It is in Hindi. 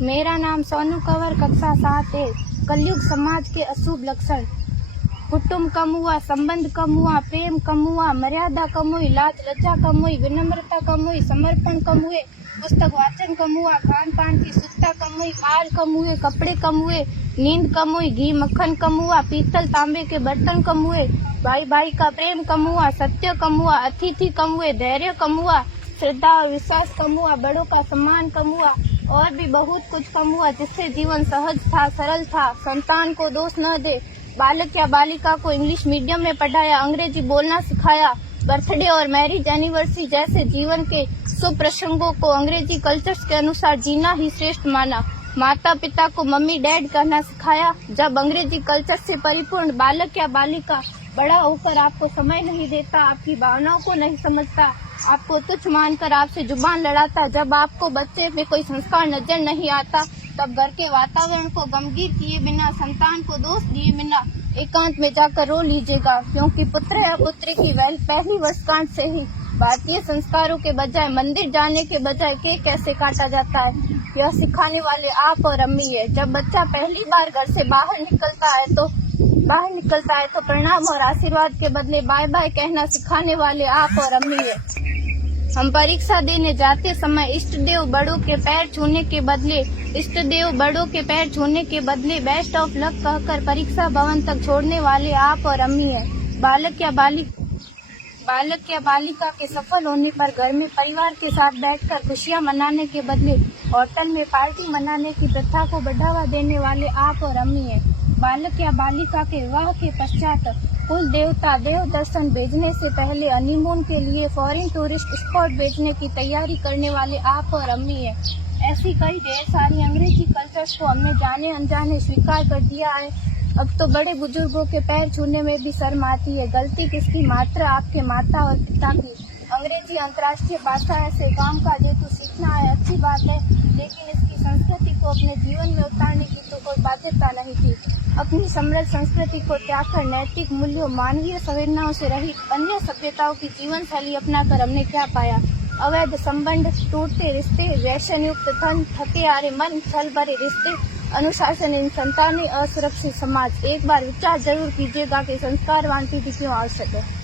मेरा नाम सोनू कंवर, कक्षा 7 है। कलयुग समाज के अशुभ लक्षण। कुटुंब कम हुआ, संबंध कम हुआ, प्रेम कम हुआ, मर्यादा कम हुई, लाज लज्जा कम हुई, विनम्रता कम हुई, समर्पण कम हुए, पुस्तक वाचन कम हुआ, खान पान की शुद्धता कम हुई, बाल कम हुए, कपड़े कम हुए, नींद कम हुई, घी मक्खन कम हुआ, पीतल तांबे के बर्तन कम हुए, भाई भाई का प्रेम कम हुआ, सत्य कम हुआ, अतिथि कम हुए, धैर्य कम हुआ, श्रद्धा और विश्वास कम हुआ, बड़ों का सम्मान कम हुआ और भी बहुत कुछ कम हुआ, जिससे जीवन सहज था, सरल था। संतान को दोष न दे। बालक या बालिका को इंग्लिश मीडियम में पढ़ाया, अंग्रेजी बोलना सिखाया, बर्थडे और मैरिज एनिवर्सरी जैसे जीवन के शुभ प्रसंगों को अंग्रेजी कल्चर्स के अनुसार जीना ही श्रेष्ठ माना। माता पिता को मम्मी डैड कहना सिखाया। जब अंग्रेजी कल्चर से परिपूर्ण बालक या बालिका बड़ा होकर आपको समय नहीं देता, आपकी भावनाओं को नहीं समझता, आपको तुच्छ मानकर आपसे जुबान लड़ाता, जब आपको बच्चे में कोई संस्कार नजर नहीं आता, तब घर के वातावरण को गंभीर किए बिना, संतान को दोष दिए बिना एकांत में जाकर रो लीजिएगा, क्योंकि पुत्र या पुत्री की पहली वर्षगांठ से ही भारतीय संस्कारों के बजाय, मंदिर जाने के बजाय केक कैसे काटा जाता है, यह सिखाने वाले आप और अम्मी है। जब बच्चा पहली बार घर से बाहर निकलता है तो प्रणाम और आशीर्वाद के बदले बाय बाय कहना सिखाने वाले आप और अम्मी है। हम परीक्षा देने जाते समय इष्ट देव बड़ों के पैर छूने के बदले बेस्ट ऑफ लक कहकर परीक्षा भवन तक छोड़ने वाले आप और अम्मी है। बालक या बालिका के सफल होने पर घर में परिवार के साथ बैठकर खुशियां मनाने के बदले होटल में पार्टी मनाने की प्रथा को बढ़ावा देने वाले आप और अम्मी है। बालक या बालिका के विवाह के पश्चात कुल देवता देव दर्शन भेजने से पहले हनीमून के लिए फॉरेन टूरिस्ट स्पॉट भेजने की तैयारी करने वाले आप और अम्मी है। ऐसी कई ढेर सारी अंग्रेजी कल्चर्स को हमने जाने अनजाने स्वीकार कर दिया है। अब तो बड़े बुजुर्गों के पैर छूने में भी शर्म आती है। गलती किसकी? मात्र आपके माता और पिता की। अंग्रेजी अंतर्राष्ट्रीय भाषा है, से काम का हेतु सीखना है, अच्छी बात है, लेकिन इसकी संस्कृति को अपने जीवन में उतारने की तो कोई बाध्यता नहीं थी। अपनी समृद्ध संस्कृति को त्याग कर नैतिक मूल्यों, मानवीय संवेदनाओं से रहित अन्य सभ्यताओं की जीवन शैली अपनाकर हमने क्या पाया? अवैध संबंध, टूटते रिश्ते, व्यसन युक्त धन, थके हारे मन, छल भरे रिश्ते, अनुशासनहीन संतानें, असुरक्षित समाज। एक बार विचार जरूर कीजिएगा कि संस्कारवान पीढ़ी क्यों आवश्यक है।